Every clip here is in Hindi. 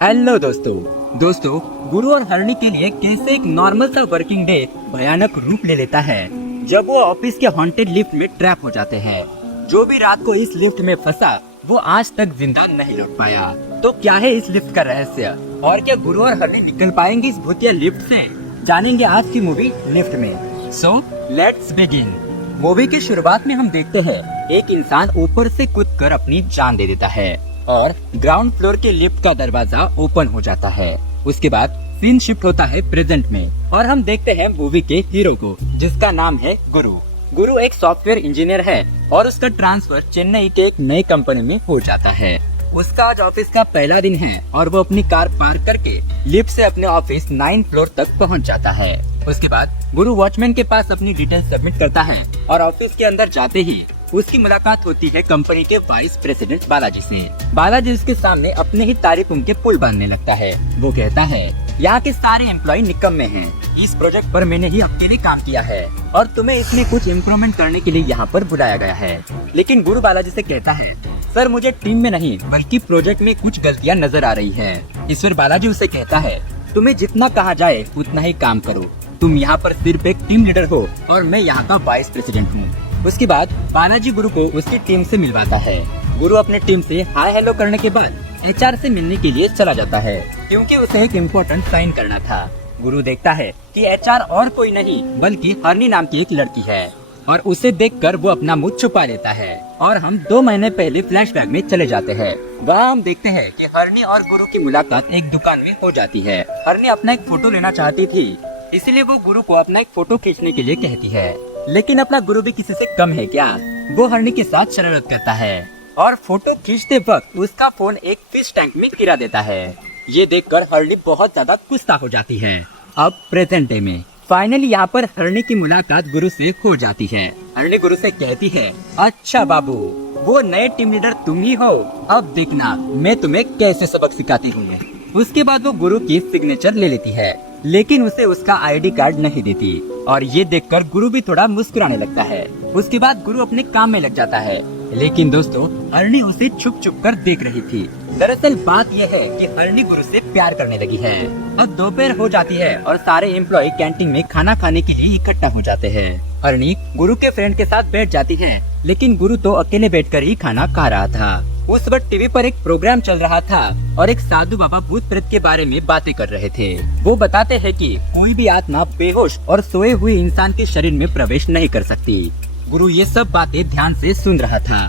हेलो दोस्तों गुरु और हरणी के लिए कैसे एक नॉर्मल सा वर्किंग डे भयानक रूप ले लेता है जब वो ऑफिस के हॉन्टेड लिफ्ट में ट्रैप हो जाते हैं। जो भी रात को इस लिफ्ट में फंसा वो आज तक जिंदा नहीं लौट पाया। तो क्या है इस लिफ्ट का रहस्य और क्या गुरु और हरणी निकल पाएंगे इस भूतिया लिफ्ट से, जानेंगे आज की मूवी लिफ्ट में। So let's begin. मूवी की शुरुआत में हम देखते हैं एक इंसान ऊपर से कूदकर अपनी जान दे देता है और ग्राउंड फ्लोर के लिफ्ट का दरवाजा ओपन हो जाता है। उसके बाद सीन शिफ्ट होता है प्रेजेंट में और हम देखते हैं मूवी के हीरो को जिसका नाम है गुरु। गुरु एक सॉफ्टवेयर इंजीनियर है और उसका ट्रांसफर चेन्नई के एक नई कंपनी में हो जाता है। उसका आज ऑफिस का पहला दिन है और वो अपनी कार पार्क करके लिफ्ट से अपने ऑफिस 9 फ्लोर तक पहुंच जाता है। उसके बाद गुरु वॉचमैन के पास अपनी डिटेल सबमिट करता है और ऑफिस के अंदर जाते ही उसकी मुलाकात होती है कंपनी के वाइस प्रेसिडेंट बालाजी से। बालाजी उसके सामने अपने ही तारीफों के पुल बांधने लगता है। वो कहता है यहाँ के सारे एम्प्लॉय निकम्मे हैं। इस प्रोजेक्ट पर मैंने ही अकेले काम किया है और तुम्हें इसमें कुछ इम्प्रूवमेंट करने के लिए यहाँ पर बुलाया गया है। लेकिन गुरु बालाजी से कहता है सर मुझे टीम में नहीं बल्कि प्रोजेक्ट में कुछ गलतियाँ नजर आ रही है। ईश्वर बालाजी उसे कहता है तुम्हें जितना कहा जाए उतना ही काम करो। तुम यहाँ पर सिर्फ एक टीम लीडर हो और मैं यहाँ का वाइस प्रेसिडेंट हूँ। उसके बाद बालाजी गुरु को उसकी टीम से मिलवाता है। गुरु अपने टीम से हाय हेलो करने के बाद एचआर से मिलने के लिए चला जाता है क्योंकि उसे एक इम्पोर्टेंट साइन करना था। गुरु देखता है कि एचआर और कोई नहीं बल्कि हरणी नाम की एक लड़की है और उसे देखकर वो अपना मुंह छुपा लेता है और हम 2 महीने पहले फ्लैशबैक में चले जाते हैं। वहाँ हम देखते हैं कि हरणी और गुरु की मुलाकात एक दुकान में हो जाती है। हरणी अपना एक फोटो लेना चाहती थी इसलिए वो गुरु को अपना एक फोटो खींचने के लिए कहती है। लेकिन अपना गुरु भी किसी से कम है क्या, वो हरणी के साथ शरारत करता है और फोटो खींचते वक्त उसका फोन एक फिश टैंक में गिरा देता है। ये देखकर हरणी बहुत ज्यादा गुस्सा हो जाती है। अब प्रेजेंट डे में फाइनली यहाँ पर हरणी की मुलाकात गुरु से हो जाती है। हरणी गुरु से कहती है अच्छा बाबू वो नए टीम लीडर तुम ही हो, अब देखना मैं तुम्हें कैसे सबक सिखाती हूँ। उसके बाद वो गुरु की सिग्नेचर ले लेती है लेकिन उसे उसका आईडी कार्ड नहीं देती और ये देखकर गुरु भी थोड़ा मुस्कुराने लगता है। उसके बाद गुरु अपने काम में लग जाता है लेकिन दोस्तों हरणी उसे छुप छुप कर देख रही थी। दरअसल बात यह है कि हरणी गुरु से प्यार करने लगी है। अब दोपहर हो जाती है और सारे एम्प्लॉय कैंटीन में खाना खाने के लिए इकट्ठा हो जाते हैं। हरणी गुरु के फ्रेंड के साथ बैठ जाती है लेकिन गुरु तो अकेले बैठकर ही खाना खा रहा था। उस वक्त टीवी पर एक प्रोग्राम चल रहा था और एक साधु बाबा भूत प्रेत के बारे में बातें कर रहे थे। वो बताते हैं कि कोई भी आत्मा बेहोश और सोए हुए इंसान के शरीर में प्रवेश नहीं कर सकती। गुरु ये सब बातें ध्यान से सुन रहा था।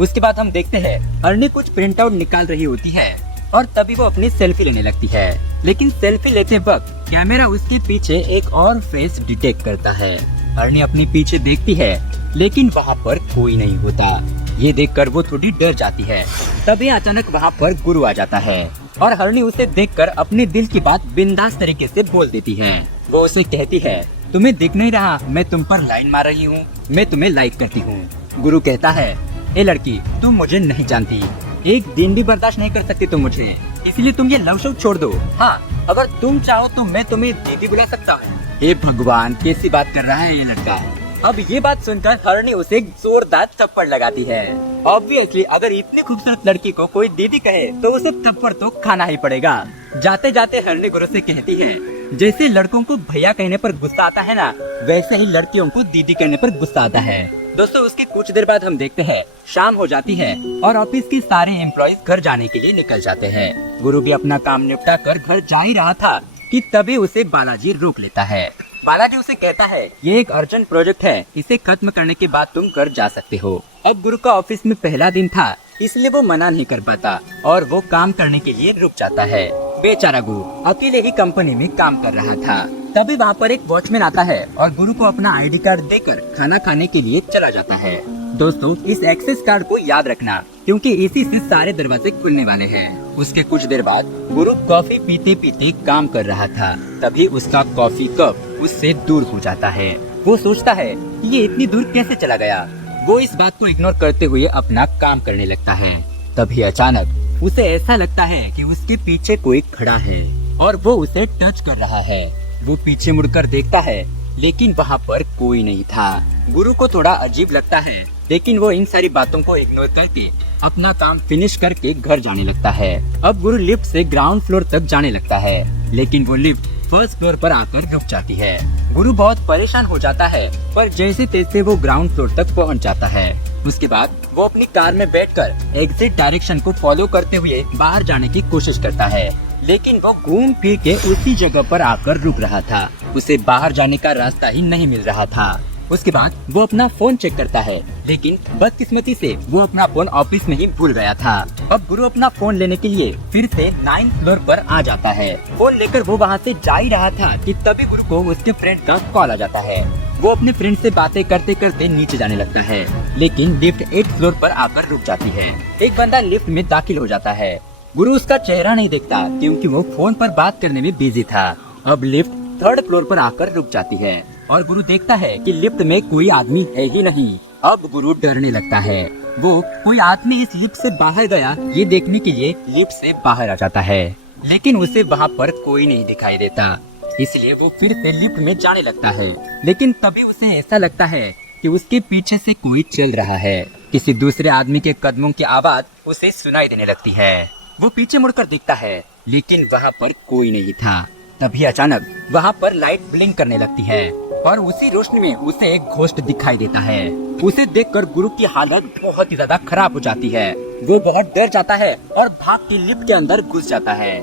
उसके बाद हम देखते हैं हरणी कुछ प्रिंट आउट निकाल रही होती है और तभी वो अपनी सेल्फी लेने लगती है। लेकिन सेल्फी लेते वक्त कैमरा उसके पीछे एक और फेस डिटेक्ट करता है। हरणी अपने पीछे देखती है लेकिन वहाँ पर कोई नहीं होता। ये देखकर वो थोड़ी डर जाती है। तभी अचानक वहाँ पर गुरु आ जाता है और हरणी उसे देखकर अपने दिल की बात बिंदास तरीके से बोल देती है। वो उसे कहती है तुम्हें दिख नहीं रहा मैं तुम पर लाइन मार रही हूँ, मैं तुम्हें लाइक करती हूँ। गुरु कहता है ए लड़की तुम मुझे नहीं जानती, एक दिन भी बर्दाश्त नहीं कर सकती तुम मुझे, इसलिए तुम ये लव शो छोड़ दो। हाँ अगर तुम चाहो तो मैं तुम्हें दीदी बुला सकता हूँ। हे भगवान कैसी बात कर रहा है ये लड़का। अब ये बात सुनकर हरणी उसे जोरदार थप्पड़ लगाती है। ऑब्वियसली अगर इतनी खूबसूरत लड़की को कोई दीदी कहे तो उसे थप्पड़ तो खाना ही पड़ेगा। जाते जाते हरणी गुरु से कहती है जैसे लड़कों को भैया कहने पर गुस्सा आता है ना वैसे ही लड़कियों को दीदी कहने पर गुस्सा आता है। दोस्तों उसके कुछ देर बाद हम देखते हैं शाम हो जाती है और ऑफिस के सारे एम्प्लॉइज घर जाने के लिए निकल जाते हैं। गुरु भी अपना काम निपटा कर घर जा ही रहा था कि तभी उसे बालाजी रोक लेता है। बालाजी उसे कहता है ये एक अर्जेंट प्रोजेक्ट है, इसे खत्म करने के बाद तुम घर जा सकते हो। अब गुरु का ऑफिस में पहला दिन था इसलिए वो मना नहीं कर पाता और वो काम करने के लिए रुक जाता है। बेचारा गुरु अकेले ही कंपनी में काम कर रहा था। तभी वहाँ पर एक वॉचमैन आता है और गुरु को अपना आईडी कार्ड देकर खाना खाने के लिए चला जाता है। दोस्तों इस एक्सेस कार्ड को याद रखना क्योंकि इसी से सारे दरवाजे खुलने वाले हैं। उसके कुछ देर बाद गुरु कॉफी पीते पीते काम कर रहा था। तभी उसका कॉफी कप उससे दूर हो जाता है। वो सोचता है ये इतनी दूर कैसे चला गया। वो इस बात को इग्नोर करते हुए अपना काम करने लगता है। तभी अचानक उसे ऐसा लगता है कि उसके पीछे कोई खड़ा है और वो उसे टच कर रहा है। वो पीछे मुड़कर देखता है लेकिन वहाँ पर कोई नहीं था। गुरु को थोड़ा अजीब लगता है लेकिन वो इन सारी बातों को इग्नोर करके अपना काम फिनिश करके घर जाने लगता है। अब गुरु लिफ्ट से ग्राउंड फ्लोर तक जाने लगता है, लेकिन वो लिफ्ट फर्स्ट फ्लोर पर आकर रुक जाती है। गुरु बहुत परेशान हो जाता है, पर जैसे तैसे वो ग्राउंड फ्लोर तक पहुंच जाता है। उसके बाद वो अपनी कार में बैठकर एग्जिट डायरेक्शन को फॉलो करते हुए बाहर जाने की कोशिश करता है, लेकिन वो घूम फिर के उसी जगह पर आकर रुक रहा था। उसे बाहर जाने का रास्ता ही नहीं मिल रहा था। उसके बाद वो अपना फोन चेक करता है, लेकिन बदकिस्मती से वो अपना फोन ऑफिस में ही भूल गया था। अब गुरु अपना फोन लेने के लिए फिर से 9th फ्लोर पर आ जाता है। फोन लेकर वो वहाँ से जा ही रहा था कि तभी गुरु को उसके फ्रेंड का कॉल आ जाता है। वो अपने फ्रेंड से बातें करते करते नीचे जाने लगता है, लेकिन लिफ्ट 8th फ्लोर पर आकर रुक जाती है। एक बंदा लिफ्ट में दाखिल हो जाता है। गुरु उसका चेहरा नहीं देखता, क्योंकि वो फोन पर बात करने में बिजी था। अब लिफ्ट 3rd फ्लोर पर आकर रुक जाती है और गुरु देखता है कि लिफ्ट में कोई आदमी है ही नहीं। अब गुरु डरने लगता है। वो कोई आदमी इस लिफ्ट से बाहर गया ये देखने के लिए लिफ्ट से बाहर आ जाता है, लेकिन उसे वहाँ पर कोई नहीं दिखाई देता। इसलिए वो फिर से लिफ्ट में जाने लगता है, लेकिन तभी उसे ऐसा लगता है कि उसके पीछे से कोई चल रहा है। किसी दूसरे आदमी के कदमों की आवाज उसे सुनाई देने लगती है। वो पीछे मुड़कर देखता है, लेकिन वहाँ पर कोई नहीं था। तभी अचानक वहाँ पर लाइट ब्लिंक करने लगती है और उसी रोशनी में उसे एक घोस्ट दिखाई देता है। उसे देखकर गुरु की हालत बहुत ही ज्यादा खराब हो जाती है। वो बहुत डर जाता है और भाग के लिफ्ट के अंदर घुस जाता है।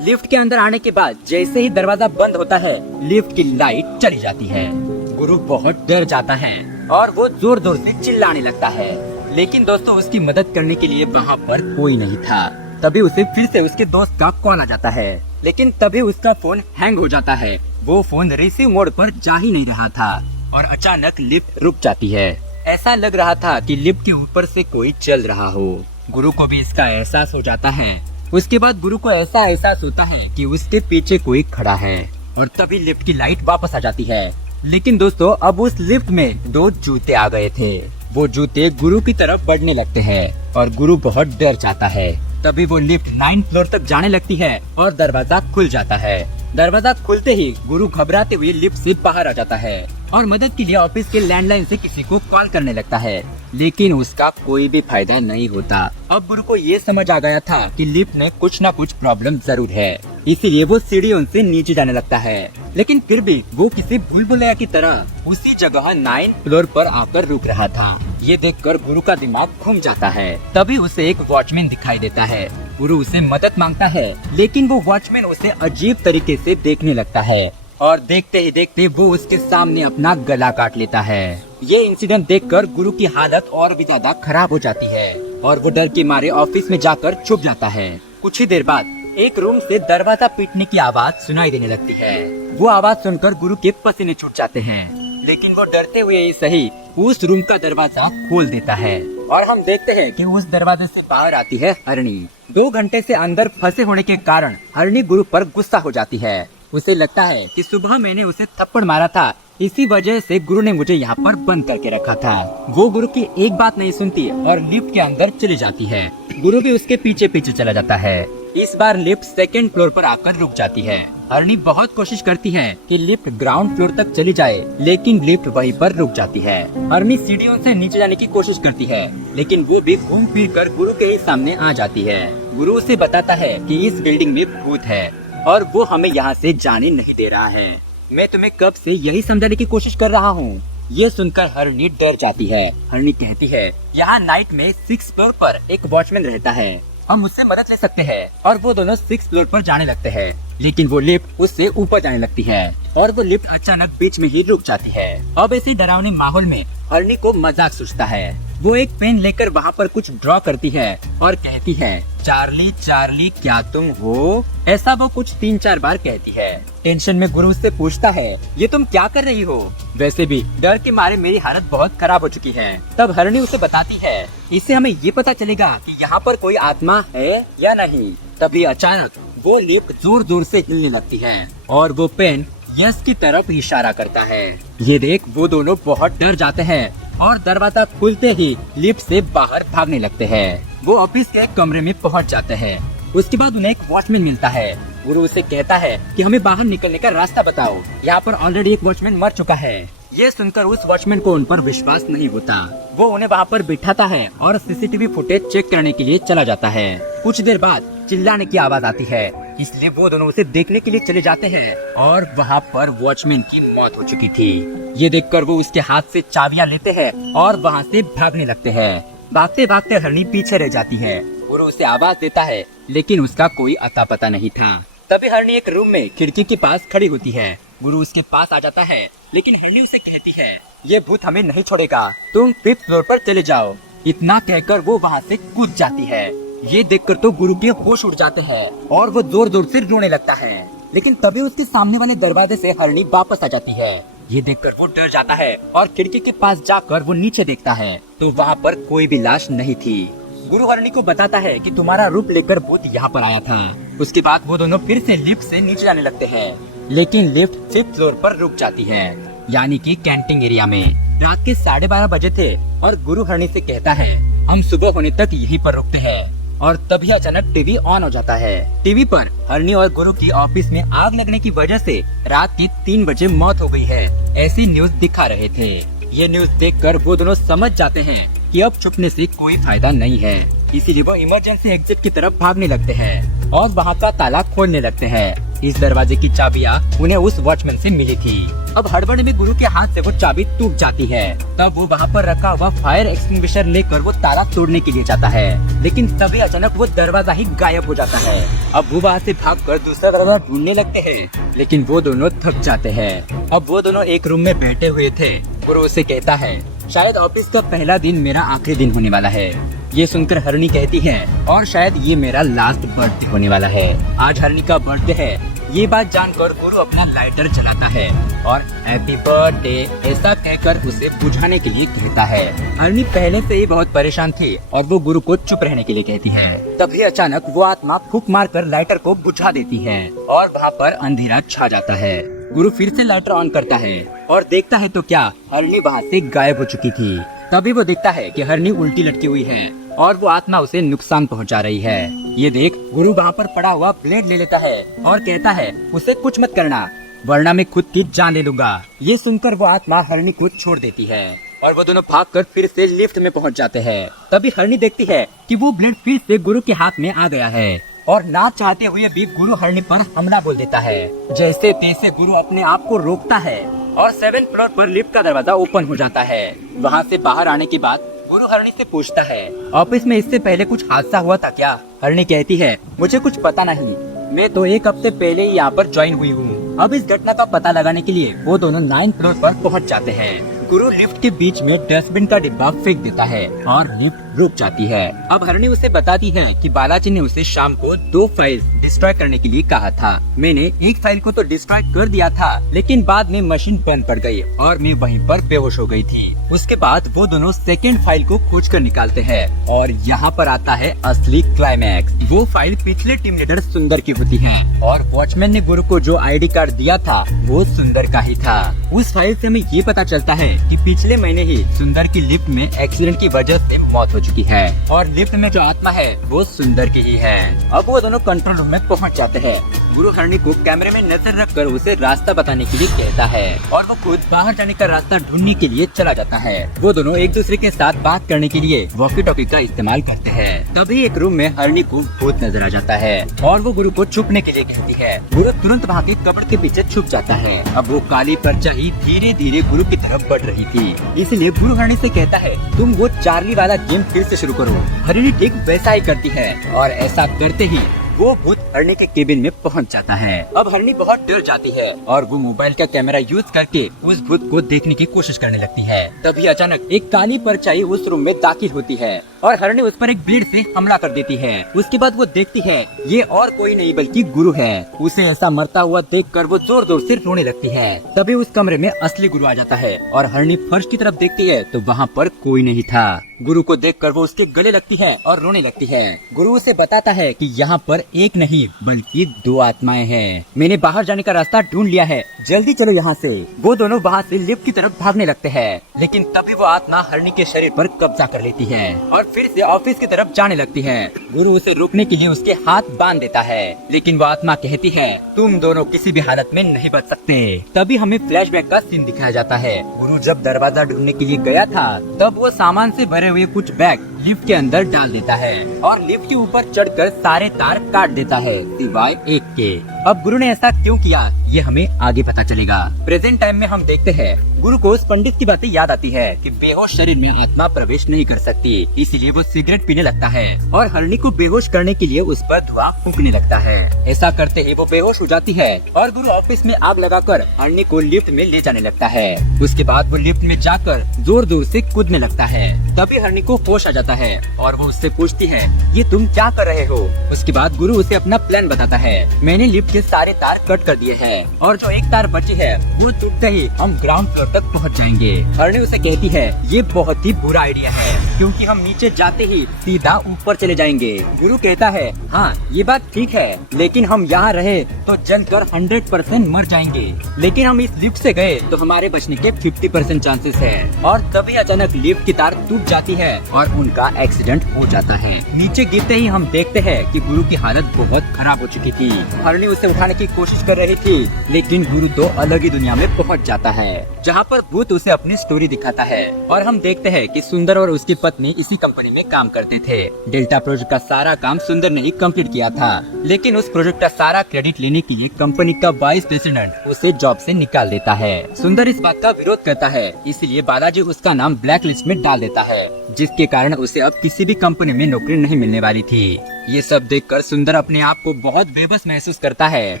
लिफ्ट के अंदर आने के बाद जैसे ही दरवाजा बंद होता है, लिफ्ट की लाइट चली जाती है। गुरु बहुत डर जाता है और वो जोर जोर से चिल्लाने लगता है, लेकिन दोस्तों उसकी मदद करने के लिए वहाँ पर कोई नहीं था। तभी उसे फिर से उसके दोस्त का कॉल आ जाता है, लेकिन तभी उसका फोन हैंग हो जाता है। वो फोन रिसीव मोड पर जा ही नहीं रहा था और अचानक लिफ्ट रुक जाती है। ऐसा लग रहा था कि लिफ्ट के ऊपर से कोई चल रहा हो। गुरु को भी इसका एहसास हो जाता है। उसके बाद गुरु को ऐसा एहसास होता है कि उसके पीछे कोई खड़ा है और तभी लिफ्ट की लाइट वापस आ जाती है। लेकिन दोस्तों अब उस लिफ्ट में 2 जूते आ गए थे। वो जूते गुरु की तरफ बढ़ने लगते हैं और गुरु बहुत डर जाता है। तभी वो लिफ्ट 9th फ्लोर तक जाने लगती है और दरवाजा खुल जाता है। दरवाजा खुलते ही गुरु घबराते हुए लिफ्ट से बाहर आ जाता है और मदद के लिए ऑफिस के लैंडलाइन से किसी को कॉल करने लगता है, लेकिन उसका कोई भी फायदा नहीं होता। अब गुरु को ये समझ आ गया था कि लिफ्ट में कुछ न कुछ प्रॉब्लम जरूर है, इसीलिए वो सीढ़ियों से नीचे जाने लगता है। लेकिन फिर भी वो किसी भूल भुलैया की तरह उसी जगह 9th फ्लोर पर आकर रुक रहा था। ये देखकर गुरु का दिमाग घूम जाता है। तभी उसे एक वॉचमैन दिखाई देता है। गुरु उसे मदद मांगता है, लेकिन वो वॉचमैन उसे अजीब तरीके से देखने लगता है और देखते ही देखते वो उसके सामने अपना गला काट लेता है। ये इंसिडेंट देखकर गुरु की हालत और भी ज्यादा खराब हो जाती है और वो डर के मारे ऑफिस में जाकर छुप जाता है। कुछ ही देर बाद एक रूम से दरवाजा पीटने की आवाज सुनाई देने लगती है। वो आवाज सुनकर गुरु के पसीने छूट जाते हैं, लेकिन वो डरते हुए ही सही उस रूम का दरवाजा खोल देता है और हम देखते हैं कि उस दरवाजे से बाहर आती है हरणी। 2 घंटे से अंदर फंसे होने के कारण हरणी गुरु पर गुस्सा हो जाती है। उसे लगता है कि सुबह मैंने उसे थप्पड़ मारा था, इसी वजह से गुरु ने मुझे यहाँ पर बंद करके रखा था। वो गुरु की एक बात नहीं सुनती और लिफ्ट के अंदर चली जाती है। गुरु भी उसके पीछे पीछे चला जाता है। इस बार लिफ्ट 2nd फ्लोर पर आकर रुक जाती है। हरणी बहुत कोशिश करती है कि लिफ्ट ग्राउंड फ्लोर तक चली जाए, लेकिन लिफ्ट वहीं पर रुक जाती है। हरणी सीढ़ियों से नीचे जाने की कोशिश करती है, लेकिन वो भी घूम फिर कर गुरु के ही सामने आ जाती है। गुरु उसे बताता है कि इस बिल्डिंग में भूत है और वो हमें यहाँ से जाने नहीं दे रहा है। मैं तुम्हें कब से यही समझाने की कोशिश कर रहा हूँ। ये सुनकर हरणी डर जाती है। हरणी कहती है, यहाँ नाइट में 6th फ्लोर पर एक वॉचमैन रहता है, हम उससे मदद ले सकते हैं। और वो दोनों 6th फ्लोर पर जाने लगते हैं, लेकिन वो लिफ्ट उससे ऊपर जाने लगती है और वो लिफ्ट अचानक बीच में ही रुक जाती है। अब ऐसे डरावने माहौल में हरणी को मजाक सूझता है। वो एक पेन लेकर वहाँ पर कुछ ड्रॉ करती है और कहती है, चार्ली चार्ली क्या तुम हो? ऐसा वो कुछ 3-4 बार कहती है। टेंशन में गुरु उससे पूछता है, ये तुम क्या कर रही हो? वैसे भी डर के मारे मेरी हालत बहुत खराब हो चुकी है। तब हरणी उसे बताती है, इससे हमें ये पता चलेगा कि यहाँ पर कोई आत्मा है या नहीं। तभी अचानक वो लिफ्ट जोर जोर से हिलने लगती है और वो पेन यस की तरफ इशारा करता है। ये देख वो दोनों बहुत डर जाते हैं और दरवाजा खुलते ही लिफ्ट से बाहर भागने लगते हैं। वो ऑफिस के एक कमरे में पहुंच जाते हैं। उसके बाद उन्हें एक वॉचमैन मिलता है। गुरु उसे कहता है कि हमें बाहर निकलने का रास्ता बताओ, यहाँ पर ऑलरेडी एक वॉचमैन मर चुका है। ये सुनकर उस वॉचमैन को उन पर विश्वास नहीं होता। वो उन्हें वहाँ पर बिठाता है और सीसीटीवी फुटेज चेक करने के लिए चला जाता है। कुछ देर बाद चिल्लाने की आवाज आती है, इसलिए वो दोनों उसे देखने के लिए चले जाते हैं और वहाँ पर वॉचमैन की मौत हो चुकी थी। ये देखकर वो उसके हाथ से चाबियां लेते हैं और वहाँ से भागने लगते हैं। भागते भागते हरणी पीछे रह जाती है। गुरु उसे आवाज देता है, लेकिन उसका कोई अता पता नहीं था। तभी हरणी एक रूम में खिड़की के पास खड़ी होती है। गुरु उसके पास आ जाता है, लेकिन हरणी उसे कहती है, ये भूत हमें नहीं छोड़ेगा, तुम 5th फ्लोर पर चले जाओ। इतना कहकर वो वहाँ से कूद जाती है। ये देखकर तो गुरु के होश उड़ जाते हैं और वो जोर जोर से रोने लगता है। लेकिन तभी उसके सामने वाले दरवाजे से हरणी वापस आ जाती है। ये देखकर वो डर जाता है और खिड़की के पास जाकर वो नीचे देखता है तो वहाँ पर कोई भी लाश नहीं थी। गुरु हरणी को बताता है कि तुम्हारा रूप लेकर भूत यहाँ पर आया था। उसके बाद वो दोनों फिर से लिफ्ट से नीचे जाने लगते हैं, लेकिन लिफ्ट 5th फ्लोर पर रुक जाती है, यानी कि कैंटीन एरिया में। रात के 12:30 बजे थे और गुरु हरणी से कहता है, हम सुबह होने तक यहीं पर रुकते हैं। और तभी अचानक टीवी ऑन हो जाता है। टीवी पर हरणी और गुरु की ऑफिस में आग लगने की वजह से रात की 3 बजे मौत हो गई है, ऐसी न्यूज दिखा रहे थे। ये न्यूज देखकर वो दोनों समझ जाते हैं कि अब छुपने से कोई फायदा नहीं है, इसीलिए वो इमरजेंसी एग्जिट की तरफ भागने लगते हैं और वहाँ का ताला खोलने लगते हैं। इस दरवाजे की चाबियाँ उन्हें उस वॉचमैन से मिली थी। अब हड़बड़ी में गुरु के हाथ से वो चाबी टूट जाती है। तब वो वहाँ पर रखा हुआ फायर एक्सटिंग्विशर लेकर वो ताला तोड़ने के लिए जाता है, लेकिन तभी अचानक वो दरवाजा ही गायब हो जाता है। अब वो वहाँ से भागकर दूसरा दरवाजा ढूंढने लगते हैं, लेकिन वो दोनों थक जाते हैं। अब वो दोनों एक रूम में बैठे हुए थे। गुरु उसे कहता है, शायद ऑफिस का पहला दिन मेरा आखिरी दिन होने वाला है। ये सुनकर हरणी कहती है, और शायद ये मेरा लास्ट बर्थडे होने वाला है। आज हरणी का बर्थडे है। ये बात जानकर गुरु अपना लाइटर जलाता है और हैप्पी बर्थडे ऐसा कहकर उसे बुझाने के लिए कहता है। हरणी पहले से ही बहुत परेशान थी और वो गुरु को चुप रहने के लिए कहती है। तभी अचानक वो आत्मा फूंक मारकर लाइटर को बुझा देती है और वहाँ पर अंधेरा छा जाता है। गुरु फिर से लाइटर ऑन करता है और देखता है तो क्या, हरणी वहाँ से गायब हो चुकी थी। तभी वो देखता है कि हरणी उल्टी लटकी हुई है और वो आत्मा उसे नुकसान पहुंचा रही है। ये देख गुरु वहाँ पर पड़ा हुआ ब्लेड ले लेता है और कहता है, उसे कुछ मत करना, वरना मैं खुद की जान ले लूंगा। ये सुनकर वो आत्मा हरणी को छोड़ देती है और वो दोनों भागकर फिर से लिफ्ट में पहुंच जाते हैं। तभी हरणी देखती है कि वो ब्लेड फिर से गुरु के हाथ में आ गया है और ना चाहते हुए भी गुरु हरणी पर हमला बोल देता है। जैसे तैसे गुरु अपने आप को रोकता है और 7th फ्लोर पर लिफ्ट का दरवाजा ओपन हो जाता है। वहाँ से बाहर आने के बाद गुरु हरणी से पूछता है, ऑफिस में इससे पहले कुछ हादसा हुआ था क्या? हरणी कहती है, मुझे कुछ पता नहीं, मैं तो 1 हफ्ते पहले ही यहाँ पर ज्वाइन हुई हूँ। अब इस घटना का पता लगाने के लिए वो दोनों 9th फ्लोर पर पहुँच जाते हैं। गुरु लिफ्ट के बीच में डस्टबिन का डिब्बा फेंक देता है और लिफ्ट रुक जाती है। अब हरणी उसे बताती है कि बालाजी ने उसे शाम को 2 फाइल डिस्ट्रॉय करने के लिए कहा था। मैंने एक फाइल को तो डिस्ट्रॉय कर दिया था, लेकिन बाद में मशीन बंद पड़ गई और मैं वहीं पर बेहोश हो गई थी। उसके बाद वो दोनों सेकंड फाइल को खोज कर निकालते हैं और यहाँ पर आता है असली क्लाइमैक्स। वो फाइल पिछले टीम लीडर सुंदर की होती है और वॉचमैन ने गुरु को जो ID कार्ड दिया था वो सुंदर का ही था। उस फाइल से हमें ये पता चलता है कि पिछले महीने ही सुंदर की लिफ्ट में एक्सीडेंट की वजह से मौत हो चुकी है और लिफ्ट में जो आत्मा है वो सुंदर की ही है। अब वो दोनों कंट्रोल रूम में पहुँच जाते हैं। गुरु हरणी को कैमरे में नजर रखकर उसे रास्ता बताने के लिए कहता है और वो खुद बाहर जाने का रास्ता ढूंढने के लिए चला जाता है। वो दोनों एक दूसरे के साथ बात करने के लिए वॉकी टॉकी का इस्तेमाल करते हैं। तभी एक रूम में हरणी को भूत नजर आ जाता है और वो गुरु को छुपने के लिए कहती है। गुरु तुरंत वहाँ के कबर्ड के पीछे छुप जाता है। अब वो काली परछाई धीरे धीरे गुरु की तरफ बढ़ रही थी, इसलिए गुरु हरणी से कहता है, तुम वो चार्ली वाला गेम फिर से शुरू करो। हरणी ठीक वैसा ही करती है और ऐसा करते ही वो भूत हरणी के केबिन में पहुंच जाता है। अब हरणी बहुत डर जाती है और वो मोबाइल का कैमरा यूज करके उस भूत को देखने की कोशिश करने लगती है। तभी अचानक एक काली परछाई उस रूम में दाखिल होती है और हरणी उस पर एक ब्लेड से हमला कर देती है। उसके बाद वो देखती है ये और कोई नहीं बल्कि गुरु है। उसे ऐसा मरता हुआ देखकर वो जोर जोर से रोने लगती है। तभी उस कमरे में असली गुरु आ जाता है और हरणी फर्श की तरफ देखती है तो वहाँ पर कोई नहीं था। गुरु को देखकर वो उसके गले लगती है और रोने लगती है। गुरु उसे बताता है कि यहाँ पर एक नहीं बल्कि 2 आत्माएं हैं। मैंने बाहर जाने का रास्ता ढूंढ लिया है, जल्दी चलो यहाँ से। वो दोनों वहाँ से लिफ्ट की तरफ भागने लगते हैं, लेकिन तभी वो आत्मा हरणी के शरीर पर कब्जा कर लेती है और फिर से ऑफिस की तरफ जाने लगती है। गुरु उसे रोकने के लिए उसके हाथ बांध देता है, लेकिन वो आत्मा कहती है तुम दोनों किसी भी हालत में नहीं बच सकते। तभी हमें फ्लैशबैक का सीन दिखाया जाता है। गुरु जब दरवाजा ढूंढने के लिए गया था, तब वो सामान से भरे हुए कुछ बैग लिफ्ट के अंदर डाल देता है और लिफ्ट के ऊपर चढ़कर सारे तार काट देता है सिवाय एक के। अब गुरु ने ऐसा क्यों किया ये हमें आगे पता चलेगा। प्रेजेंट टाइम में हम देखते हैं गुरु को उस पंडित की बातें याद आती है कि बेहोश शरीर में आत्मा प्रवेश नहीं कर सकती, इसीलिए वो सिगरेट पीने लगता है और हरणी को बेहोश करने के लिए उस पर धुआं फूंकने लगता है। ऐसा करते ही वो बेहोश हो जाती है और गुरु ऑफिस में आग लगाकर हरणी को लिफ्ट में ले जाने लगता है। उसके बाद वो लिफ्ट में जाकर जोर जोर से कूदने लगता है। तभी हरणी को होश आ जाता है और वो उससे पूछती है ये तुम क्या कर रहे हो। उसके बाद गुरु उसे अपना प्लान बताता है। मैंने लिफ्ट के सारे तार कट कर दिए हैं और जो एक तार बची है वो टूटते ही हम ग्राउंड फ्लोर तक पहुंच जाएंगे। हरणी उसे कहती है ये बहुत ही बुरा आइडिया है, क्योंकि हम नीचे जाते ही सीधा ऊपर चले जाएंगे। गुरु कहता है हाँ ये बात ठीक है, लेकिन हम यहाँ रहे तो जलकर 100% मर जाएंगे, लेकिन हम इस लिफ्ट से गए तो हमारे बचने के 50% चांसेस है। और तभी अचानक लिफ्ट की तार टूट जाती है और उनका एक्सीडेंट हो जाता है। नीचे गिरते ही हम देखते हैं कि गुरु की हालत बहुत खराब हो चुकी थी। हरणी उसे उठाने की कोशिश कर रही थी, लेकिन गुरु तो अलग ही दुनिया में पहुंच जाता है, जहां पर भूत उसे अपनी स्टोरी दिखाता है। और हम देखते हैं कि सुंदर और उसकी पत्नी इसी कंपनी में काम करते थे। डेल्टा प्रोजेक्ट का सारा काम सुंदर ने ही कंप्लीट किया था, लेकिन उस प्रोजेक्ट का सारा क्रेडिट लेने के लिए कंपनी का वाइस प्रेसिडेंट उसे जॉब से निकाल देता है। सुंदर इस बात का विरोध करता है, इसलिए बालाजी उसका नाम ब्लैक लिस्ट में डाल देता है, जिसके कारण उसे अब किसी भी कंपनी में नौकरी नहीं मिलने वाली थी। ये सब देखकर सुंदर अपने आप को बहुत बेबस महसूस करता है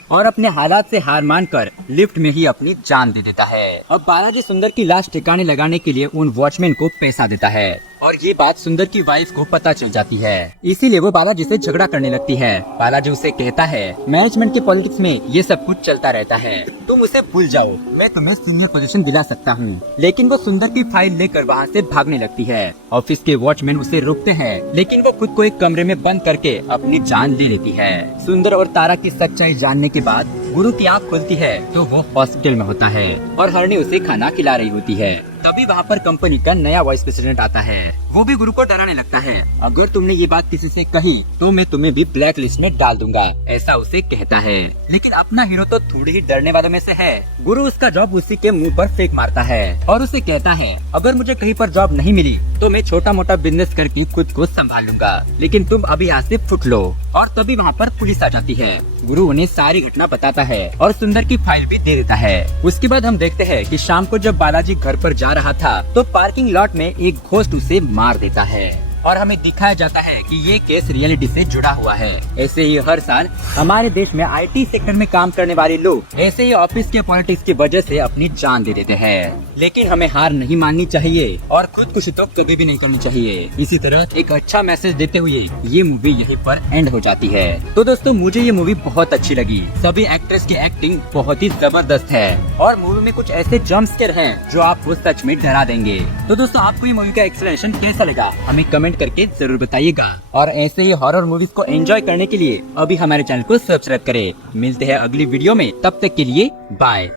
और अपने हालात से हार मानकर लिफ्ट में ही अपनी जान दे देता है। अब बालाजी सुंदर की लाश ठिकाने लगाने के लिए उन वॉचमैन को पैसा देता है और ये बात सुंदर की वाइफ को पता चल जाती है, इसीलिए वो बालाजी से झगड़ा करने लगती है। बालाजी उसे कहता है मैनेजमेंट के पॉलिटिक्स में ये सब कुछ चलता रहता है, तुम उसे भूल जाओ, मैं तुम्हें सीनियर पोजीशन दिला सकता हूँ। लेकिन वो सुंदर की फाइल लेकर वहाँ से भागने लगती है। ऑफिस के वॉचमैन उसे रोकते हैं, लेकिन वो खुद को एक कमरे में बंद करके अपनी जान ले लेती है। सुंदर और तारा की सच्चाई जानने के बाद गुरु की आँख खुलती है तो वो हॉस्पिटल में होता है और हरणी उसे खाना खिला रही होती है। तभी वहाँ पर कंपनी का नया वाइस प्रेसिडेंट आता है। वो भी गुरु को डराने लगता है, अगर तुमने ये बात किसी से कही तो मैं तुम्हें भी ब्लैक लिस्ट में डाल दूंगा, ऐसा उसे कहता है। लेकिन अपना हीरो तो थोड़ी ही डरने वालों में से है। गुरु उसका जॉब उसी के मुंह पर फेंक मारता है और उसे कहता है अगर मुझे कहीं पर जॉब नहीं मिली तो मैं छोटा मोटा बिजनेस करके खुद को संभाल लूंगा, लेकिन तुम अभी यहाँ से फुट लो। और तभी वहाँ पर पुलिस आ जाती है। गुरु उन्हें सारी घटना बताता है और सुंदर की फाइल भी दे देता है। उसके बाद हम देखते हैं कि शाम को जब बालाजी घर पर जा रहा था तो पार्किंग लॉट में एक घोस्ट उसे मार देता है और हमें दिखाया जाता है कि ये केस रियलिटी से जुड़ा हुआ है। ऐसे ही हर साल हमारे देश में आईटी सेक्टर में काम करने वाले लोग ऐसे ही ऑफिस के पॉलिटिक्स की वजह से अपनी जान दे देते हैं, लेकिन हमें हार नहीं माननी चाहिए और खुदकुशी तो कभी भी नहीं करनी चाहिए। इसी तरह एक अच्छा मैसेज देते हुए ये मूवी यहीं पर एंड हो जाती है। तो दोस्तों मुझे ये मूवी बहुत अच्छी लगी। सभी एक्ट्रेस की एक्टिंग बहुत ही जबरदस्त है और मूवी में कुछ ऐसे जंप स्केयर हैं जो आपको सच में डरा देंगे। तो दोस्तों आपको ये मूवी का एक्सप्लेनेशन कैसा लगा हमें कमेंट करके जरूर बताइएगा और ऐसे ही हॉरर मूवीज को एंजॉय करने के लिए अभी हमारे चैनल को सब्सक्राइब करें। मिलते हैं अगली वीडियो में, तब तक के लिए बाय।